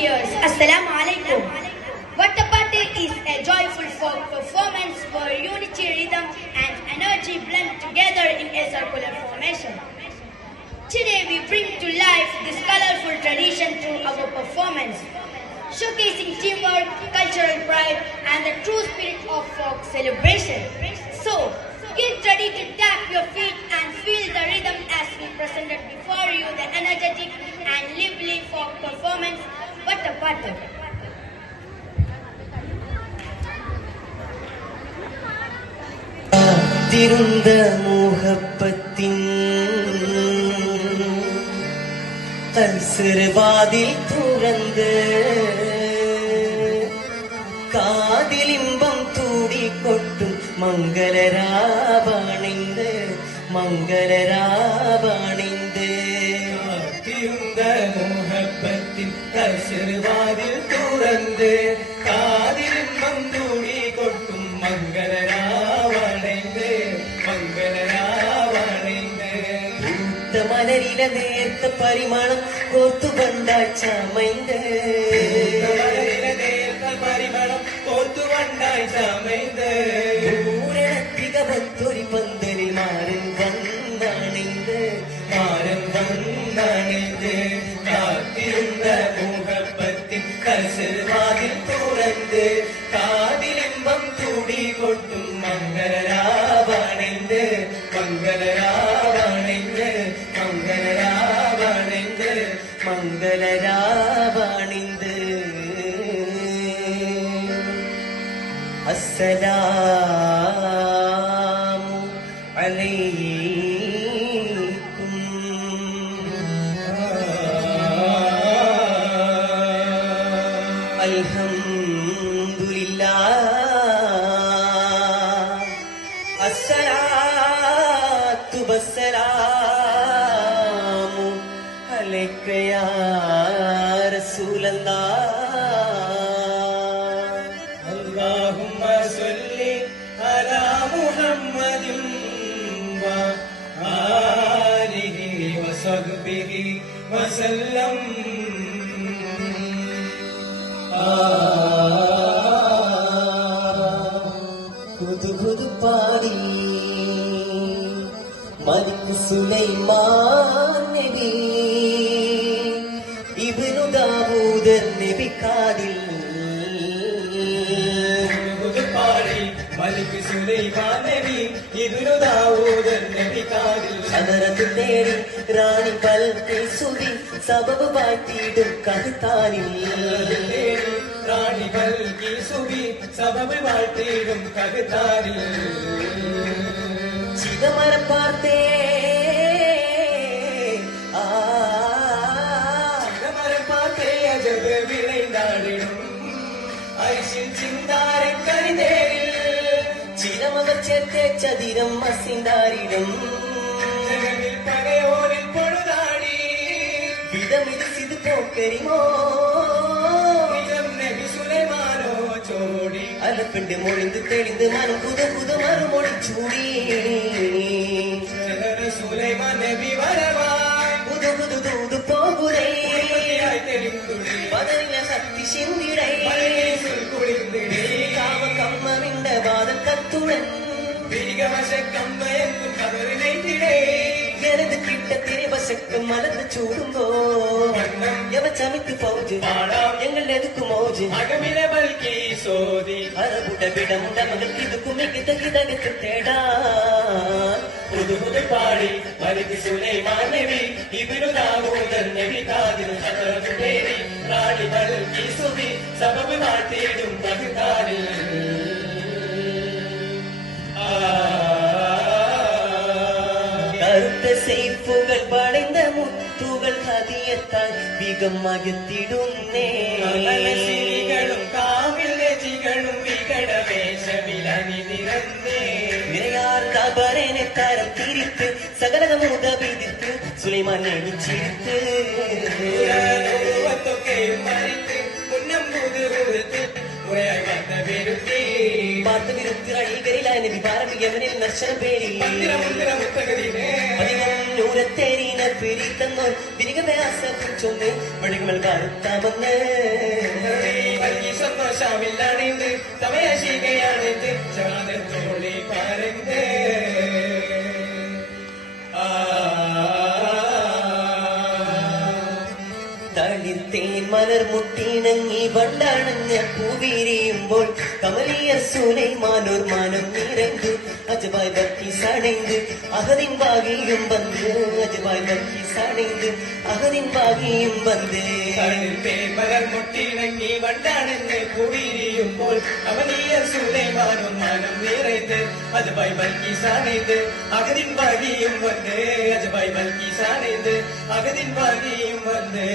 volunteers, Assalamu alaikum. Vattapattu is a joyful folk performance where unity, rhythm and energy blend together in a circular formation. Today we bring to life this colorful tradition through our performance, showcasing teamwork, cultural pride and the true spirit of folk celebration. So, get ready to tap your feet and feel the rhythm as we presented before you the energetic and lively folk performance, Vattapattu. തിരുந்த മുഹബത്തിൻ കൽസർവാതിൽ തുറന്ന് കാതിലിമ്പം തൂടിക്കൊട്ടും മംഗളരാവണിന്ത് മംഗളരാവണിന്ത് തിരുந்த മുഹബത്തിൻ കൽസർവാതിൽ തുറന്ന് കാതിലിമ്പം തൂടിക്കൊട്ടും മംഗളരാവണിന്ത് മംഗളരാവണിന്ത് മലരില നേർത്ത പരിമളം കോത്തുകൊണ്ടാൽ ചമൈന്ത് പരിമളം കോത്തുകൊണ്ടായി ചമൈന്ത് ൂരത്തികമൊത്തൊരു പന്തലിൽ മാരൻ വന്നണിന്ത് മാരൻ വന്നണിന്ത് കാത്തിരുന്ന മുഹബത്തിൻ കൽസർവാതിൽ തുറന്ന് കാതിലിമ്പം തൂടിക്കൊട്ടും മംഗളരാവണിന്ത് മംഗളരാവണിന്ത് മംഗളരാവണിന്ത് മംഗളരാവണിന്ത് അസ്സലാമു അലൈക്കും അൽഹംദുലില്ലാഹ് അസ്സലാത്തു വസ്സലാമു അലൈക യാ റസൂലല്ലാഹ് اللهم صل على محمد وآله وصحبه وسلم പുതു പാടി മലിക് സുലൈമാൻ നബി ഇബ്നു ദാവൂദ് നബി കാദിൽ പാടി മലിക് സുലൈമാൻ നബി ഇബ്നു ദാവൂദ് നബി കാദിൽ ഹദറത്തിൽ നേടി റാണി ബൽഖീസുവിൻ സബബ് വാഴ്ത്തിയിടും കഹ്താനിൽ റാണി ബൽഖീസുബി സബബ് വാഴ്ത്തിയിടും കഹ്താനിൽ ചിതമരം പാർത്തേ ചിദംബരം പാർത്തേ അജബ് വിളൈന്താടിടും ഐശിൻ ചിന്താരൻ കരിതേരിൽ ചിരമവർ ചേർത്തേ ചതിരം മസിന്താരിടം ജഗമിൽ പകയോനിൽ പൊഴുതാടി വിധമിരിസിത് പോക്കരിമോ നിജം നബി സുലൈമാനോ ചോടി അലപ്പിണ്ട് മൊഴിந்து തെളിந்து മനം പുതു പുതു മറുമൊഴി ചൂടി ജഗന സുലൈമാൻ നബി വരവായി പുതു പുതു തൂതു പോകുരേ ഉമ്മത്തിയായി തെളിന്തുടി പതറിന ശക്തി ശിന്തിടേ മലകേസിൽ കുളിർന്നിടി കാമ കമ്മമിണ്ട വാദം കത്തുടൻ വിരികവശക്കമ്മയെന്നും കതറിനെയ്തിടേ எனது கிட்ட திரைவசக்கம் மலர்ந்து சூடுங்கோ எவ சமைத்து பவுஜு எங்கள் எதுக்கு மௌஜு അകമിലെ ബൽക്കി സോതി அரபுட விடம் மகளுக்கு இது குமிக்கு தகிதகத்து தேடா പുതു പുതു പാടി മലിക് സുലൈമാൻ നബി ഇബ്നു ദാവൂദ് നബി കാദിൽ ഹദറത്ത് തേരി റാണി ബൽഖീസുബി സബബ് വാഴ്ത്തിയിടും ബഗ്ദാദിൽ கருத்த செய்ப்புகள் படைந்த முத்துகள் ஹதியத்தாய் விகம் மகத்திடுன்னே സിനികളും കാവിൽ രചികളും വികടവേഷമിലണി നിറന്നേ നിറയാർ തബരനെ തരം തിരിത്ത് സകലകമൂത വിധിത്ത് സുലൈമാൻ നബിച്ചിരിത്ത് ൊക്കെയും മരിത്ത് മുന്നമ്പൂത് കൊടുത്ത് മുറയായി വന്ന വിരുത്തി பார்த்து விருத்தி அழிகரில் நபி பாரதி யமனில் நர்ஷன பேரில் മുത്തകതിനെ அதிகம் நூறத்தேரின பிரித்தன்னோர் திரிக வேச വിളിച്ചൊന്ന് വഴികൾ കാലത്താമെന്ന് സന്തോഷമില്ലാണിത് തമയശികയാണിത് ചാതത്തോളി കാരന്റെ തളിർത്തേൻ മലർ മുട്ടിണങ്ങി വണ്ടാണഞ്ഞ പൂവിരിയുമ്പോൾ കമലിയ സുലൈമാനോർ മാനം നിറந்து അജബായ് ബർക്കീസ് അடைந்து அகதின் பாகியும் வந்து அஜபாய் பர்க்கீஸ் அடைந்து அகதின் பாகியும் வந்து തളിർത്തേൻ മലർ മുട്ടിണങ്ങി വണ്ടാണഞ്ഞ പൂവിരിയുമ്പോൾ കമലിയ സുലൈമാനോർ മാനം നിറந்து അജബായ് ബർക്കീസ് അடைந்து അകതിൻ ഭാഗിയും വന്ന് അജബായ് ബർക്കീസ് അடைந்து അകതിൻ ഭാഗിയും വന്ന്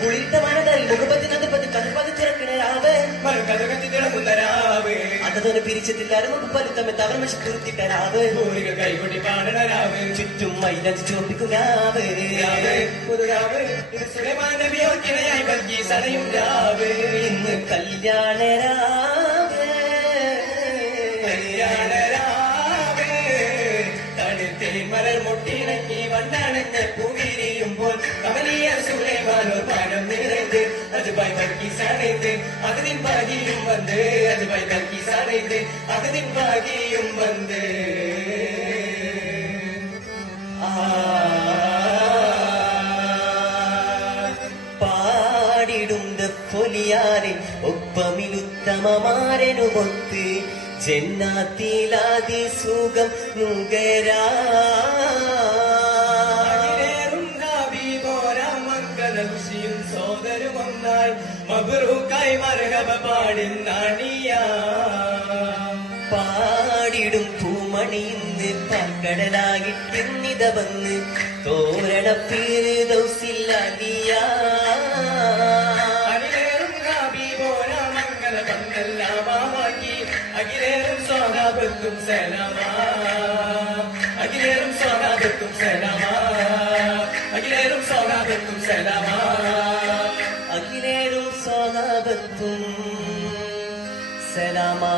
കുളിർത്ത മനതാൽ മുഖപത്തിനത് കഥപതി തുറക്കിണരാവ് കഥകത്തി തിളങ്ങുന്നരാവ് അതൊന്ന് പിരിച്ചതില്ലാതെ മുഖപ്പല് തമ്മിൽ തവറമശി കുറുത്തിട്ടരാവ് പൂരികൾ കൈകൊട്ടി പാടണരാവ് ചുറ്റും മൈലഞ്ച് ചോപ്പിക്കും രാവ് പുതുരാവ് സുലൈമാൻ നബിയോർക്കിണയായി ബർക്കീസ് അണയും രാവ് ഇന്ന് കല്യാണരാവ് കല്യാണരാവ് തടുത്തേൻ മലർ മുട്ടിണക്കി വണ്ണാണെന്ന പൂവിരിയുമ്പോൾ കമലിയ സുലൈമാനോർ പാനം നിറந்து അജബായ് ബർക്കീസ് അണൈந்து അകതിൻ ഭാഗിയും வந்து അജബായ് ബർക്കീസ് അണൈந்து അകതിൻ ഭാഗിയും வந்து പാടിടുന്ന പൊലിയാരെ ഒപ്പമിലുത്തമമാരനുമൊത്ത് ജന്നാത്തിലാതി സുഖം നുകരാ സോദരുമൊന്നായി മബ്രൂക്കായി മർഹബ പാടിന്നാണിയ പാടിടും പൂമണിന്ന് പാൽക്കടലാകിട്ടിന്നിത വന്ന് തോരണപ്പേര് ദൗസില്ലാതിയ അകിലേറും ഹബീബോര മംഗല പന്തല്ലാമാക്കി അകിലേറും സ്വാഗതത്തും സലാമാ അകിലേറും സ്വാഗതത്തും സലാമാ അകിലേറും സ്വാഗതത്തും സലാമാ അഖിലേറും സ്വാഗതത്തും സലാമാ